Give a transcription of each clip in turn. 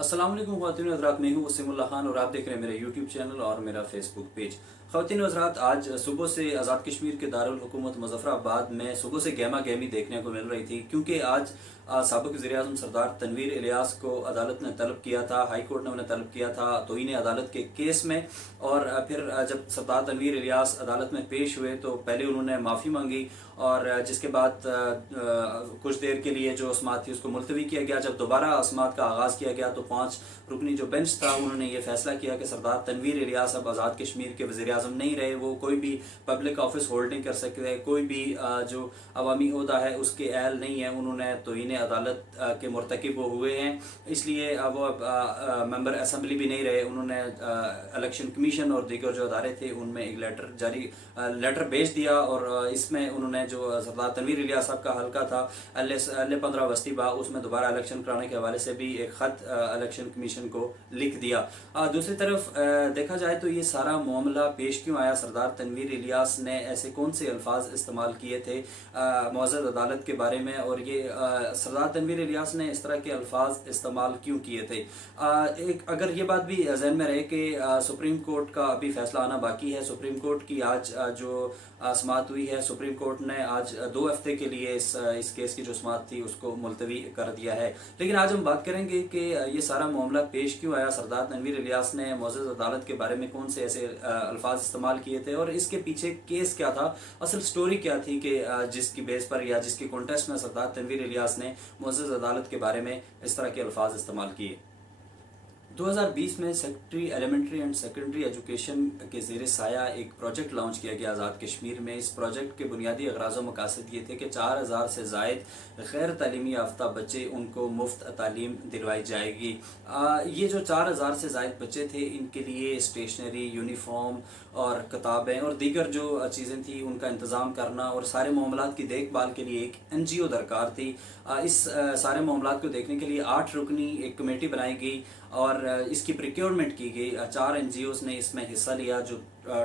अस्सलाम वालेकुम ख़वातीन व हज़रात, मैं हूँ वसीमुल्लाह खान और आप देख रहे हैं मेरा यूट्यूब चैनल और मेरा फेसबुक पेज। ख़वातीन व हज़रात, आज सुबह से आज़ाद कश्मीर के दारुल हुकूमत मुज़फ़्फ़राबाद में सुबह से गहमा गहमी देखने को मिल रही थी, क्योंकि आज साबिक़ वज़ीर-ए-आज़म सरदार तनवीर इलियास को अदालत ने तलब किया था, हाई कोर्ट ने उन्हें तलब किया था तौहीन अदालत के केस में। और फिर जब सरदार तनवीर इलियास अदालत में पेश हुए तो पहले उन्होंने माफ़ी मांगी और जिसके बाद कुछ देर के लिए जो समाअत थी उसको मुलतवी किया गया। जब दोबारा समाअत का आगाज़ किया गया तो 5 रुकनी जो बेंच था उन्होंने ये फैसला किया कि सरदार तनवीर इलियास अब आज़ाद कश्मीर के वज़ीर-ए-आज़म नहीं रहे, वो कोई भी पब्लिक ऑफिस होल्ड नहीं कर सकते, कोई भी जो अवामी ओहदा है उसके अहल नहीं है, उन्होंने तौहीन अदालत के मुर्तकिब वो हुए हैं, इसलिए वो अब मेंबर असम्बली भी नहीं रहे। उन्होंने इलेक्शन कमीशन और दीगर जो अदारे थे उनमें एक लेटर भेज दिया और इसमें उन्होंने जो सरदार तनवीर इलियास साहब का हल्का था अल्ले 15 बस्ती बाग, उसमें दोबारा इलेक्शन कराने के हवाले से भी एक ख़त इलेक्शन कमीशन को लिख दिया। दूसरी तरफ देखा जाए तो ये सारा मामला पेश क्यों आया, सरदार तनवीर इलियास ने ऐसे कौन से अल्फाज इस्तेमाल किए थे मुअज़्ज़ज़ अदालत के बारे में, और ये सरदार तनवीर इलियास ने इस तरह के अल्फाज इस्तेमाल क्यों किए थे। एक अगर ये बात भी जहन में रहे कि सुप्रीम कोर्ट का अभी फैसला आना बाकी है। सुप्रीम कोर्ट की आज जो समाअत हुई है, सुप्रीम कोर्ट ने आज 2 हफ्ते के लिए इस केस की जो समाअत थी उसको मुलतवी कर दिया है। लेकिन आज हम बात करेंगे कि ये सारा मामला पेश क्यों आया, सरदार तनवीर इलियास ने मुअज़्ज़ज़ अदालत के बारे में कौन से ऐसे अल्फाज इस्तेमाल किए थे और इसके पीछे केस क्या था, असल स्टोरी क्या थी कि जिसकी बेस पर या जिसके कॉन्टेस्ट में सरदार तनवीर इलियास ने मुअज़्ज़ज़ अदालत के बारे में इस तरह के अल्फाज इस्तेमाल किए। 2020 में secretary elementary and secondary education के ज़ेर साया एक प्रोजेक्ट लॉन्च किया गया आज़ाद कश्मीर में। इस प्रोजेक्ट के बुनियादी अगराज़ व मकासद ये थे कि 4000 से ज़ायद गैर तालीमी याफ्ता बच्चे उनको मुफ्त तालीम दिलवाई जाएगी। ये जो 4000 से ज़ायद बच्चे थे इनके लिए स्टेशनरी, यूनिफॉर्म और किताबें और दीगर जो चीज़ें थी उनका इंतज़ाम करना और सारे मामलात की देखभाल के लिए एक NGO दरकार थी। इस सारे मामलात को देखने के लिए 8 रुकनी एक कमेटी बनाई गई और इसकी प्रिक्योरमेंट की गई। 4 NGOs ने इसमें हिस्सा लिया। जो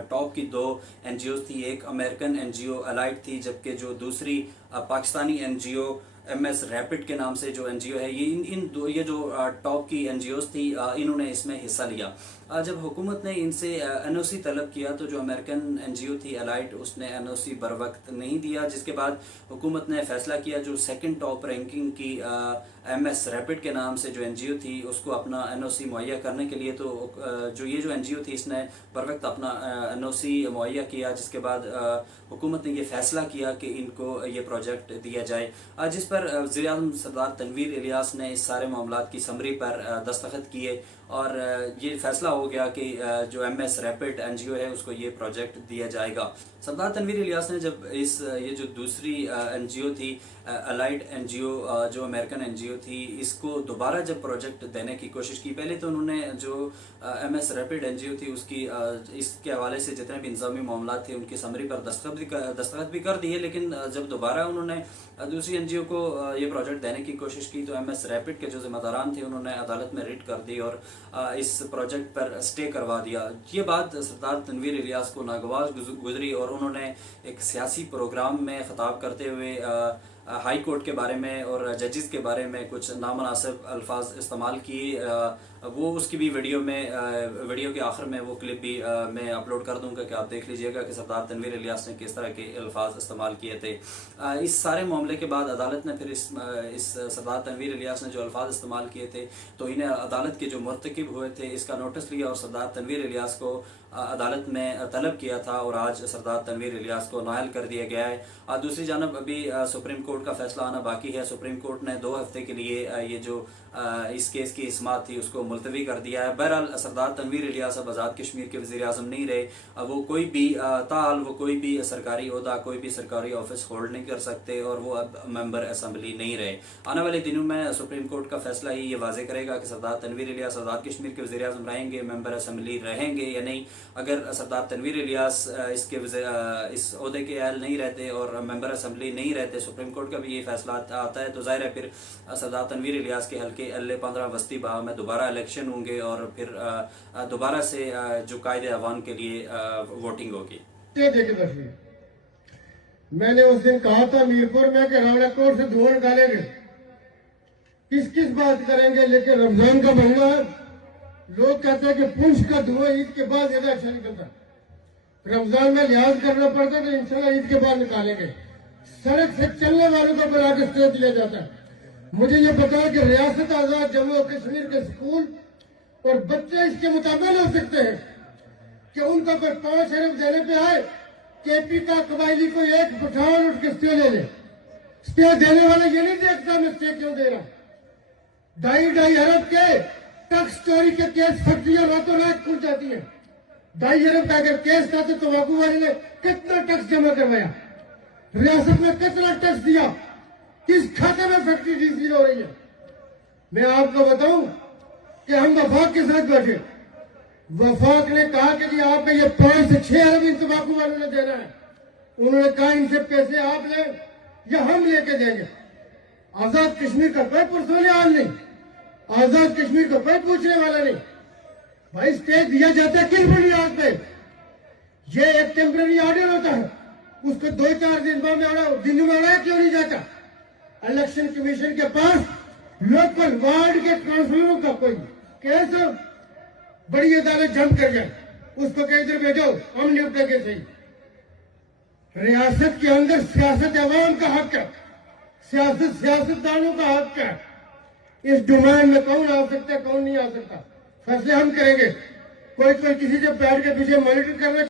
टॉप की 2 NGOs थी, एक अमेरिकन NGO अलाइट थी, जबकि जो दूसरी पाकिस्तानी NGO MS रैपिड के नाम से जो NGO है, ये जो टॉप की NGOs थी इन्होंने इसमें हिस्सा लिया। जब हुकूमत ने इनसे NOC तलब किया तो जो अमेरिकन NGO थी अलाइट, उसने NOC बर वक्त नहीं दिया, जिसके बाद हुकूमत ने फैसला किया जो सेकंड टॉप रैंकिंग की MS रैपिड के नाम से जो NGO थी उसको अपना NOC मुहैया करने के लिए, तो जो ये जो NGO थी इसने बर वक्त अपना NOC मुहैया किया, जिसके बाद हुकूमत ने ये फैसला किया कि इनको ये प्रोजेक्ट दिया जाए, जिस पर वज़ीर-ए-आज़म सरदार तनवीर इलियास ने इस सारे मामलात की समरी पर दस्तखत किए और ये फैसला हो गया कि जो MS रैपिड NGO है उसको ये प्रोजेक्ट दिया जाएगा। सरदार तनवीर इलियास ने जब ये जो दूसरी NGO थी अलाइड NGO जो अमेरिकन NGO थी, इसको दोबारा जब प्रोजेक्ट देने की कोशिश की, पहले तो उन्होंने जो MS रैपिड NGO थी उसकी इसके हवाले से जितने भी इंतज़ामी मामला थे उनकी समरी पर दस्तखत भी कर दिए, लेकिन जब दोबारा उन्होंने दूसरी NGO को ये प्रोजेक्ट देने की कोशिश की तो MS रैपिड के जो ज़िम्मेदारान थे उन्होंने अदालत में रिट कर दी और इस प्रोजेक्ट पर स्टे करवा दिया। ये बात सरदार तनवीर इलियास को नागवार गुजरी और उन्होंने एक सियासी प्रोग्राम में ख़िताब करते हुए हाई कोर्ट के बारे में और जजेस के बारे में कुछ नामनासिब अल्फाज इस्तेमाल किए। वो उसकी भी वीडियो के आखिर में वो क्लिप भी मैं अपलोड कर दूंगा कि आप देख लीजिएगा कि सरदार तनवीर इलियास ने किस तरह के अल्फाज इस्तेमाल किए थे। इस सारे मामले के बाद अदालत ने फिर इस सरदार तनवीर इलियास ने जो अल्फाज इस्तेमाल किए थे तो इन्हें अदालत के जो मुर्तकिब हुए थे इसका नोटिस लिया और सरदार तनवीर इलियास को अदालत में तलब किया था और आज सरदार तनवीर इलियास को नायल कर दिया गया है। दूसरी जानब अभी सुप्रीम कोर्ट का फैसला आना बाकी है। सुप्रीम कोर्ट ने 2 हफ्ते के लिए ये जो इस केस की समाअत थी उसको मुलतवी कर दिया है। बहरहाल सरदार तनवीर इलियास अब आज़ाद कश्मीर के वज़ीर-ए-आज़म नहीं रहे। वो कोई भी वो कोई भी सरकारी ओहदा, कोई भी सरकारी ऑफिस होल्ड नहीं कर सकते और वो अब मेंबर असम्बली नहीं रहे। आने वाले दिनों में सुप्रीम कोर्ट का फैसला ही ये वाज़े करेगा कि सरदार तनवीर इलियास आज़ाद कश्मीर के वज़ीर-ए-आज़म रहेंगे, मेंबर असम्बली रहेंगे या नहीं। अगर सरदार तनवीर इलियास इस ओहदे के अहल नहीं रहते और मेंबर असम्बली नहीं रहते, सुप्रीम कोर्ट का भी ये फैसला आता है, तो ज़ाहिर है फिर सरदार तनवीर इलियास के हल्के अल्ले 15 बस्ती बाग में दोबारा इलेक्शन होंगे और फिर दोबारा से जो कायदे अवान के लिए वोटिंग होगी। मैंने उस दिन कहा था मीरपुर में कि रावड़ा कोर्ट से धुआं निकालेंगे, किस बात करेंगे, लेकिन रमजान का महीना है, लोग कहते हैं कि पूंछ का धुआं ईद के बाद ज्यादा अच्छा निकलता। रमजान में लिहाज करना पड़ता है तो इंशाल्लाह ईद के बाद निकालेंगे। सड़क से चलने वालों को बना के स्टे दिया जाता है। मुझे ये बताओ कि रियासत आजाद जम्मू और कश्मीर के स्कूल और बच्चे इसके मुताबिक हो सकते हैं कि उनको कोई 5 अरब देने पे आए, केपी का कबायली को एक पठान उठ के स्टे ले ले। स्टे देने वाला ये नहीं देखता मैं स्टे क्यों दे रहा। 2.5 अरब के टैक्स चोरी के केस फैक्ट्रियां रातों रात खुल जाती है। 2.5 अरब का अगर केस था तो तंबाकू वाले ने कितना टैक्स जमा करवाया, रियासत में कितना टैक्स दिया, किस खाते में फैक्ट्री डीसी हो रही है। मैं आपको बताऊं कि हम वफाक के साथ बैठे, वफाक ने कहा कि जी आप ये 5 से 6 अरब इन तंबाकू वालों ने देना है। उन्होंने कहा इनसे पैसे आप लें या हम लेके देंगे। आजाद कश्मीर का कोई पुरसोले हाल नहीं, आजाद कश्मीर को कोई पूछने वाला नहीं। भाई स्टे दिया जाता है किस बुनियाद पे? ये एक टेम्पररी ऑर्डर होता है, उसको 2-4 दिन में आना क्यों नहीं जाता? इलेक्शन कमीशन के पास लोकल वार्ड के काउंसिलरों का कोई केस बड़ी अदालत जम कर जाए, उसको कहीं इधर भेजो हम निपटेंगे सही। रियासत के अंदर सियासत अवाम का हक है, सियासत सियासतदानों का हक है। इस डोमेन में कौन आ सकता है कौन नहीं आ सकता, फैसले हम करेंगे। कोई किसी से बैठ के पीछे मॉनिटर करना